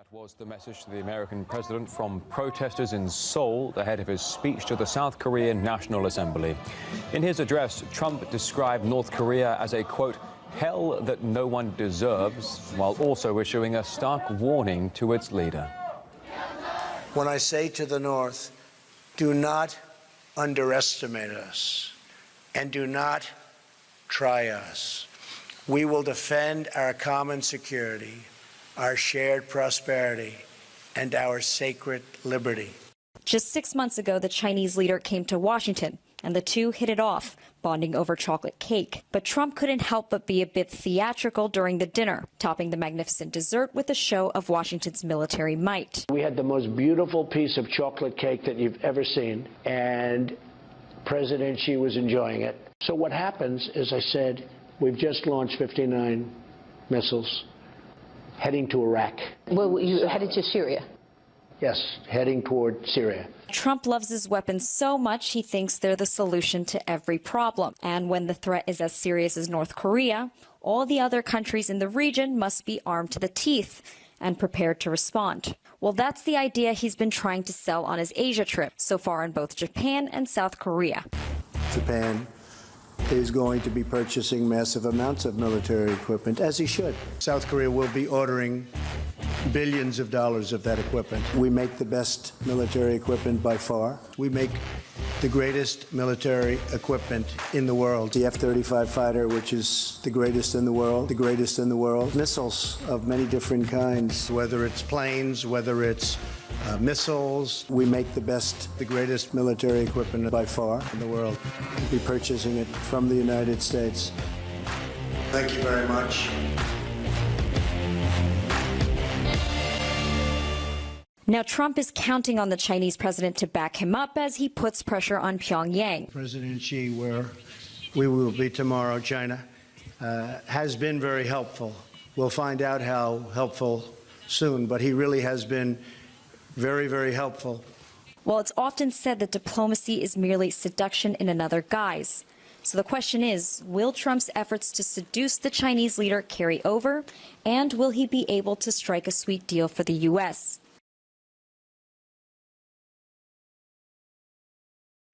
That was the message to the American president from protesters in Seoul ahead of his speech to the South Korean National Assembly. In his address, Trump described North Korea as a, quote, hell that no one deserves, while also issuing a stark warning to its leader. When I say to the North, do not underestimate us and do not try us. We will defend our common security, our shared prosperity, and our sacred liberty. Just 6 months ago, the Chinese leader came to Washington, and the two hit it off, bonding over chocolate cake. But Trump couldn't help but be a bit theatrical during the dinner, topping the magnificent dessert with a show of Washington's military might. We had the most beautiful piece of chocolate cake that you've ever seen, and President Xi was enjoying it. So what happens is, I said, we've just launched 59 missiles heading to Iraq. Well, you headed to Syria? Yes, heading toward Syria. Trump loves his weapons so much he thinks they're the solution to every problem. And when the threat is as serious as North Korea, all the other countries in the region must be armed to the teeth and prepared to respond. Well, that's the idea he's been trying to sell on his Asia trip, so far in both Japan and South Korea. Japan is going to be purchasing massive amounts of military equipment, as he should. South Korea will be ordering billions of dollars of that equipment. We make the best military equipment by far. We make the greatest military equipment in the world. The F-35 fighter, which is the greatest in the world, Missiles of many different kinds, whether it's planes, whether it's missiles. We make the greatest military equipment by far in the world. We'll be purchasing it from the United States. Thank you very much. Now, Trump is counting on the Chinese president to back him up as he puts pressure on Pyongyang. President Xi, where we will be tomorrow, China, has been very helpful. We'll find out how helpful soon, but he really has been very, very helpful. Well, it's often said that diplomacy is merely seduction in another guise. So the question is, will Trump's efforts to seduce the Chinese leader carry over? And will he be able to strike a sweet deal for the U.S.?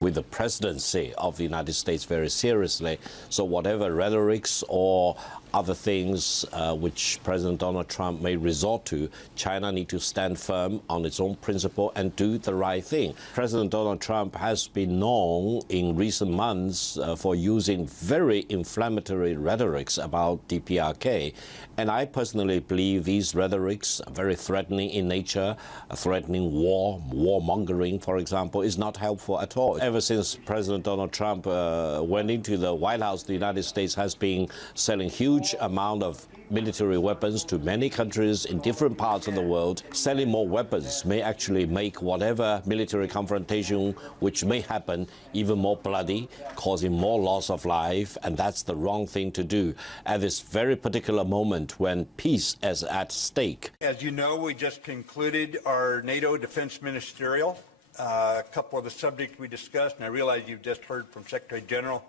With the presidency of the United States very seriously, so whatever rhetorics or other things which President Donald Trump may resort to, China need to stand firm on its own principle and do the right thing. President Donald Trump has been known in recent months for using very inflammatory rhetorics about DPRK, and I personally believe these rhetorics are very threatening in nature, threatening warmongering, for example, is not helpful at all. Ever since President Donald Trump went into the White House, the United States has been selling huge amount of military weapons to many countries in different parts of the world. Selling more weapons may actually make whatever military confrontation which may happen even more bloody, causing more loss of life, and that's the wrong thing to do at this very particular moment when peace is at stake. As you know, we just concluded our NATO Defense Ministerial. A couple of the subjects we discussed, and I realize you've just heard from Secretary General,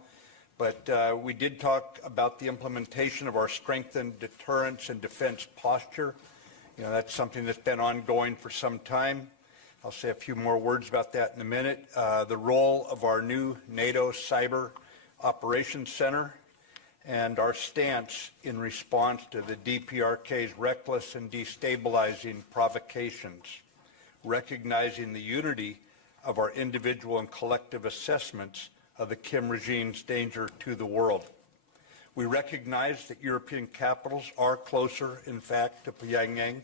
but we did talk about the implementation of our strengthened deterrence and defense posture. You know, that's something that's been ongoing for some time. I'll say a few more words about that in a minute. The role of our new NATO Cyber Operations Center and our stance in response to the DPRK's reckless and destabilizing provocations, recognizing the unity of our individual and collective assessments of the Kim regime's danger to the world. We recognize that European capitals are closer, in fact, to Pyongyang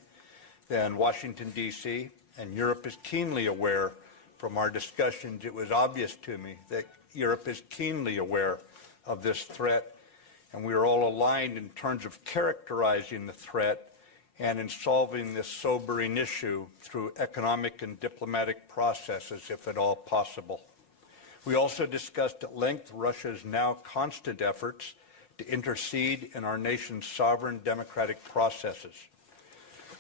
than Washington, D.C., and Europe is keenly aware. From our discussions, it was obvious to me that Europe is keenly aware of this threat, and we are all aligned in terms of characterizing the threat and in solving this sobering issue through economic and diplomatic processes, if at all possible. We also discussed at length Russia's now constant efforts to intercede in our nation's sovereign democratic processes.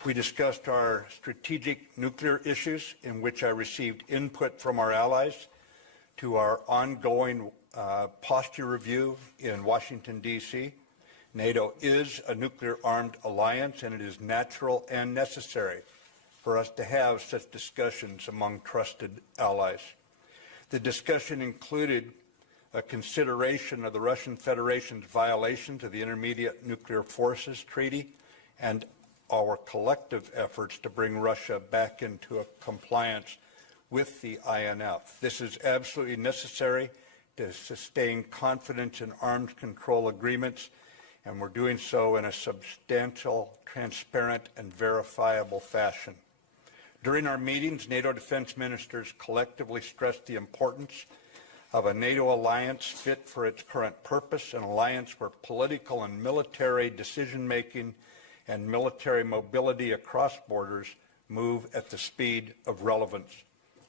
We discussed our strategic nuclear issues, in which I received input from our allies, to our ongoing posture review in Washington, D.C. NATO is a nuclear-armed alliance, and it is natural and necessary for us to have such discussions among trusted allies. The discussion included a consideration of the Russian Federation's violations of the Intermediate Nuclear Forces Treaty and our collective efforts to bring Russia back into a compliance with the INF. This is absolutely necessary to sustain confidence in arms control agreements, and we're doing so in a substantial, transparent, and verifiable fashion. During our meetings, NATO defense ministers collectively stressed the importance of a NATO alliance fit for its current purpose, an alliance where political and military decision-making and military mobility across borders move at the speed of relevance.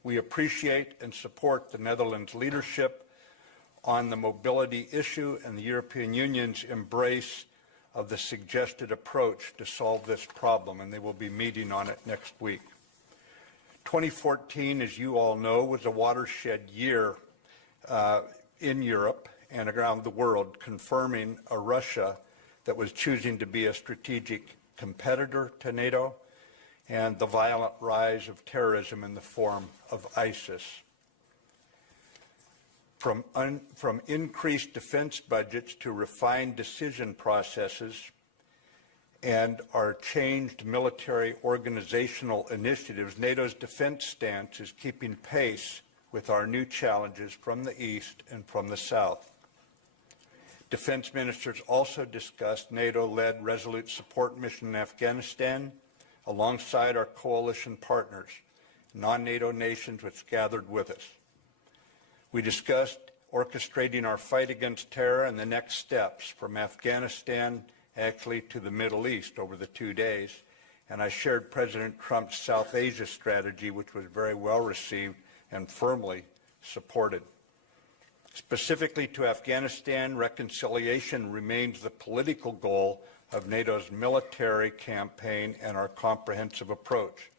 We appreciate and support the Netherlands' leadership on the mobility issue and the European Union's embrace of the suggested approach to solve this problem, and they will be meeting on it next week. 2014, as you all know, was a watershed year in Europe and around the world, confirming a Russia that was choosing to be a strategic competitor to NATO and the violent rise of terrorism in the form of ISIS. From increased defense budgets to refined decision processes and our changed military organizational initiatives, NATO's defense stance is keeping pace with our new challenges from the East and from the South. Defense ministers also discussed NATO-led Resolute Support Mission in Afghanistan alongside our coalition partners, non-NATO nations which gathered with us. We discussed orchestrating our fight against terror and the next steps from Afghanistan actually to the Middle East over the 2 days, and I shared President Trump's South Asia strategy, which was very well received and firmly supported. Specifically to Afghanistan, reconciliation remains the political goal of NATO's military campaign and our comprehensive approach.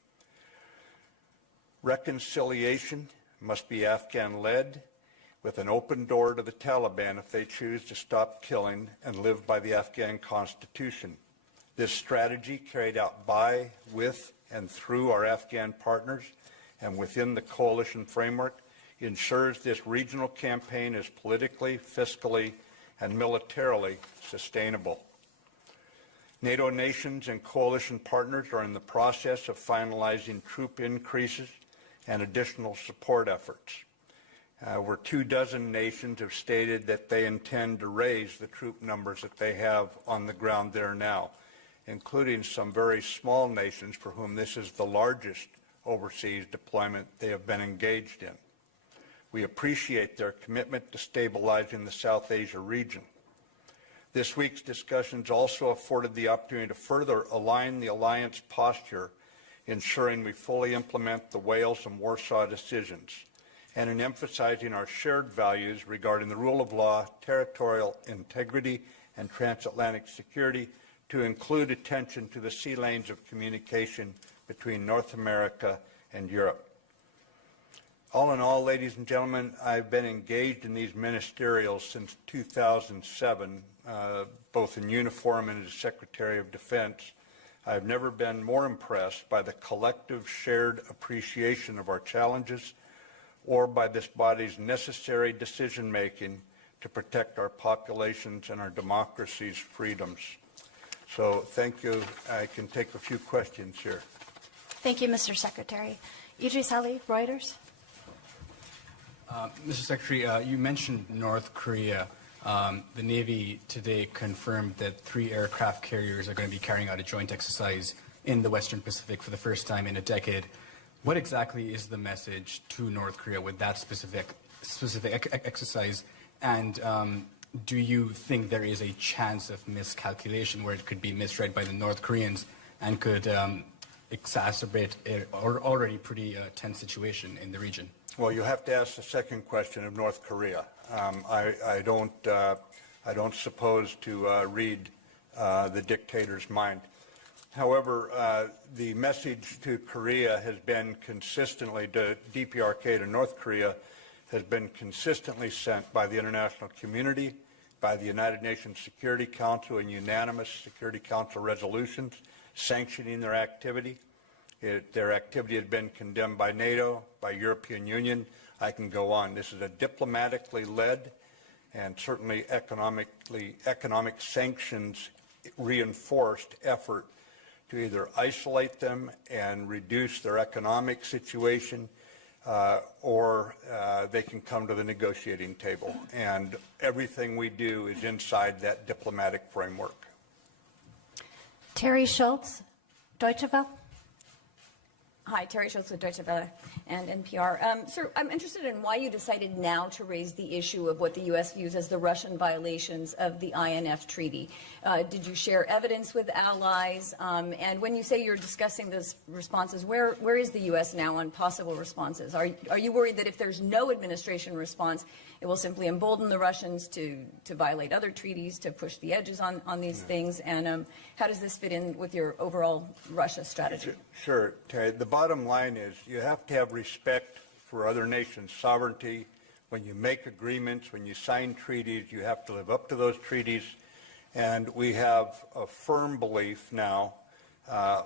Reconciliation must be Afghan-led, with an open door to the Taliban if they choose to stop killing and live by the Afghan Constitution. This strategy, carried out by, with, and through our Afghan partners and within the coalition framework, ensures this regional campaign is politically, fiscally, and militarily sustainable. NATO nations and coalition partners are in the process of finalizing troop increases and additional support efforts. Over 24 nations have stated that they intend to raise the troop numbers that they have on the ground there now, including some very small nations for whom this is the largest overseas deployment they have been engaged in. We appreciate their commitment to stabilizing the South Asia region. This week's discussions also afforded the opportunity to further align the alliance posture, ensuring we fully implement the Wales and Warsaw decisions, and in emphasizing our shared values regarding the rule of law, territorial integrity, and transatlantic security, to include attention to the sea lanes of communication between North America and Europe. All in all, ladies and gentlemen, I've been engaged in these ministerials since 2007, both in uniform and as Secretary of Defense. I've never been more impressed by the collective shared appreciation of our challenges or by this body's necessary decision-making to protect our populations and our democracy's freedoms. So thank you. I can take a few questions here. Thank you, Mr. Secretary. Idris Ali, Reuters. Mr. Secretary, you mentioned North Korea. The Navy today confirmed that 3 aircraft carriers are going to be carrying out a joint exercise in the Western Pacific for the first time in a decade. What exactly is the message to North Korea with that specific exercise? And do you think there is a chance of miscalculation where it could be misread by the North Koreans and could exacerbate an already pretty tense situation in the region? Well, you have to ask the second question of North Korea. I don't suppose to read the dictator's mind. However, the message to Korea has been consistently, to DPRK, to North Korea, has been consistently sent by the international community, by the United Nations Security Council in unanimous Security Council resolutions sanctioning their activity. Their activity has been condemned by NATO, by European Union. I can go on. This is a diplomatically led and certainly economic sanctions reinforced effort to either isolate them and reduce their economic situation, or they can come to the negotiating table. And everything we do is inside that diplomatic framework. Terry Schultz, Deutsche Welle. Hi, Terry Schultz with Deutsche Welle and NPR. Sir, I'm interested in why you decided now to raise the issue of what the U.S. views as the Russian violations of the INF Treaty. Did you share evidence with allies? And when you say you're discussing those responses, where is the U.S. now on possible responses? Are you worried that if there's no administration response, it will simply embolden the Russians to violate other treaties, to push the edges on these things? And how does this fit in with your overall Russia strategy? Sure, Terry. The bottom line is you have to have respect for other nations' sovereignty. When you make agreements, when you sign treaties, you have to live up to those treaties. And we have a firm belief now,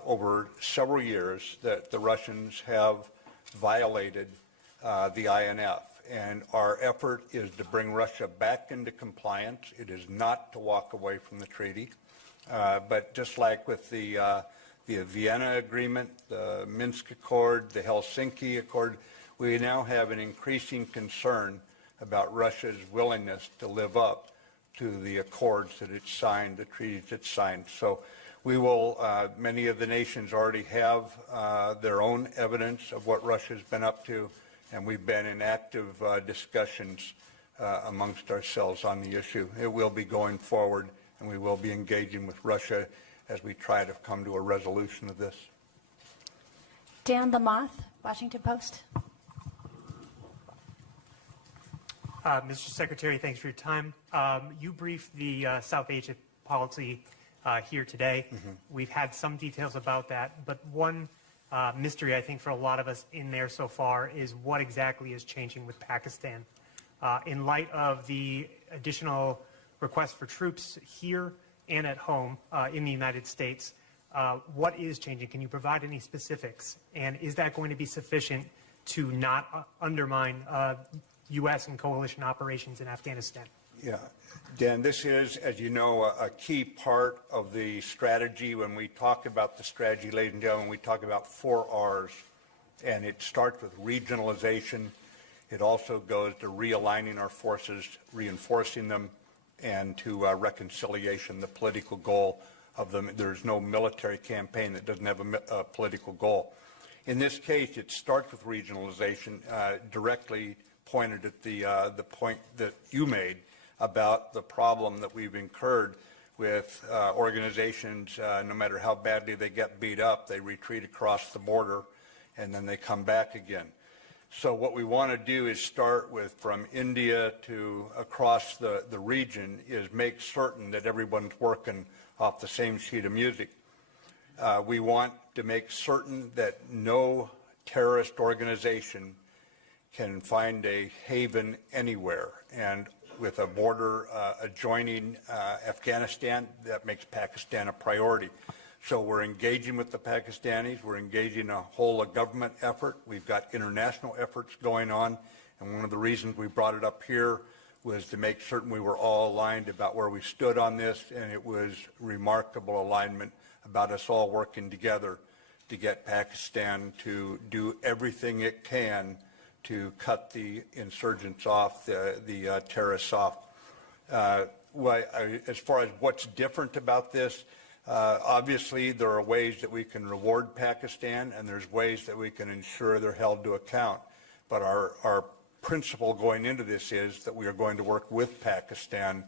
over several years, that the Russians have violated the INF. And our effort is to bring Russia back into compliance. It is not to walk away from the treaty. But just like with the Vienna Agreement, the Minsk Accord, the Helsinki Accord, we now have an increasing concern about Russia's willingness to live up to the accords that it's signed, the treaties it's signed. So we will, many of the nations already have their own evidence of what Russia's been up to, and we've been in active discussions amongst ourselves on the issue. It will be going forward, and we will be engaging with Russia as we try to come to a resolution of this. Dan Lamothe, Washington Post. Mr. Secretary, thanks for your time. You briefed the South Asia policy here today. We've had some details about that, but one mystery, I think, for a lot of us in there so far is what exactly is changing with Pakistan. In light of the additional requests for troops here and at home in the United States, what is changing? Can you provide any specifics? And is that going to be sufficient to not undermine U.S. and coalition operations in Afghanistan? Yeah, Dan, this is, as you know, a key part of the strategy. When we talk about the strategy, ladies and gentlemen, we talk about 4 R's, and it starts with regionalization. It also goes to realigning our forces, reinforcing them, and to reconciliation, the political goal of them. There's no military campaign that doesn't have a political goal. In this case, it starts with regionalization, directly pointed at the point that you made about the problem that we've incurred with organizations, no matter how badly they get beat up, they retreat across the border and then they come back again. So what we want to do is start with, from India to across the region, is make certain that everyone's working off the same sheet of music. We want to make certain that no terrorist organization can find a haven anywhere. And with a border adjoining Afghanistan, that makes Pakistan a priority. So we're engaging with the Pakistanis. We're engaging in a whole government effort. We've got international efforts going on. And one of the reasons we brought it up here was to make certain we were all aligned about where we stood on this. And it was remarkable alignment about us all working together to get Pakistan to do everything it can to cut the insurgents off, the terrorists off. As far as what's different about this, obviously there are ways that we can reward Pakistan, and there's ways that we can ensure they're held to account. But our principle going into this is that we are going to work with Pakistan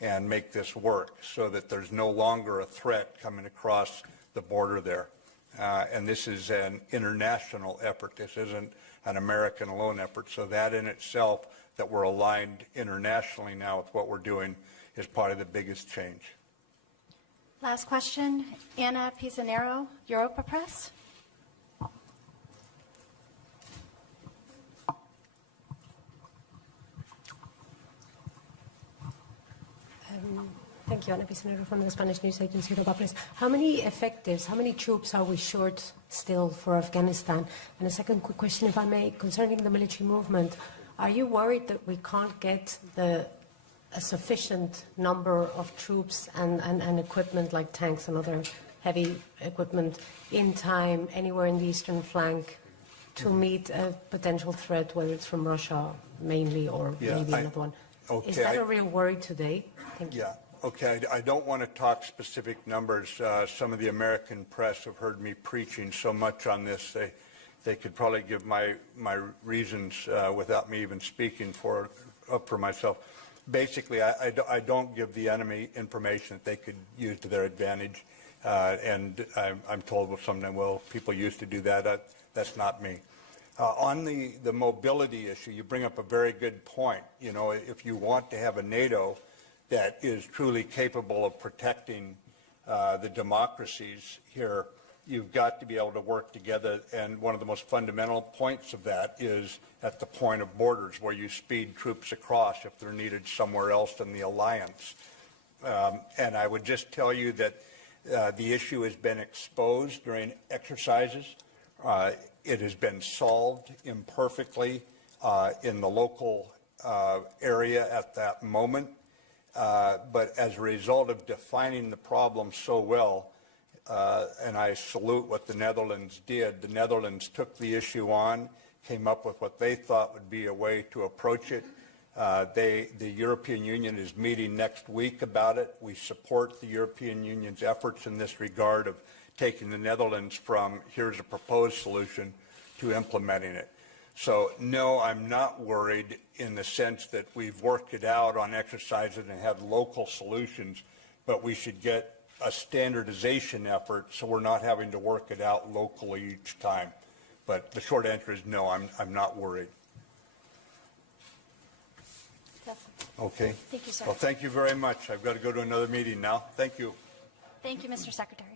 and make this work so that there's no longer a threat coming across the border there. And this is an international effort. This isn't an American alone effort. So that in itself, that we're aligned internationally now with what we're doing, is probably the biggest change. Last question, Anna Pisanero, Europa Press. Thank you. Ana Pisanero from the Spanish news agency Robapress. How many effectives, how many troops are we short still for Afghanistan? And a second quick question, if I may, concerning the military movement. Are you worried that we can't get a sufficient number of troops and equipment like tanks and other heavy equipment in time anywhere in the eastern flank to meet a potential threat, whether it's from Russia mainly or maybe another one? Okay, Is that a real worry today? Thank you. Yeah. Okay, I don't want to talk specific numbers. Some of the American press have heard me preaching so much on this, they could probably give my reasons without me even speaking up for myself. Basically, I don't give the enemy information that they could use to their advantage, and I'm told sometimes, well, people used to do that. That's not me. On the mobility issue, you bring up a very good point. You know, if you want to have a NATO that is truly capable of protecting the democracies here, you've got to be able to work together, and one of the most fundamental points of that is at the point of borders, where you speed troops across if they're needed somewhere else in the alliance. And I would just tell you that the issue has been exposed during exercises. It has been solved imperfectly in the local area at that moment. But as a result of defining the problem so well, and I salute what the Netherlands did, the Netherlands took the issue on, came up with what they thought would be a way to approach it. The European Union is meeting next week about it. We support the European Union's efforts in this regard of taking the Netherlands from here's a proposed solution to implementing it. So no, I'm not worried in the sense that we've worked it out on exercises and have local solutions, but we should get a standardization effort so we're not having to work it out locally each time. But the short answer is no, I'm not worried. Okay. Thank you, sir. Well, thank you very much. I've got to go to another meeting now. Thank you. Thank you, Mr. Secretary.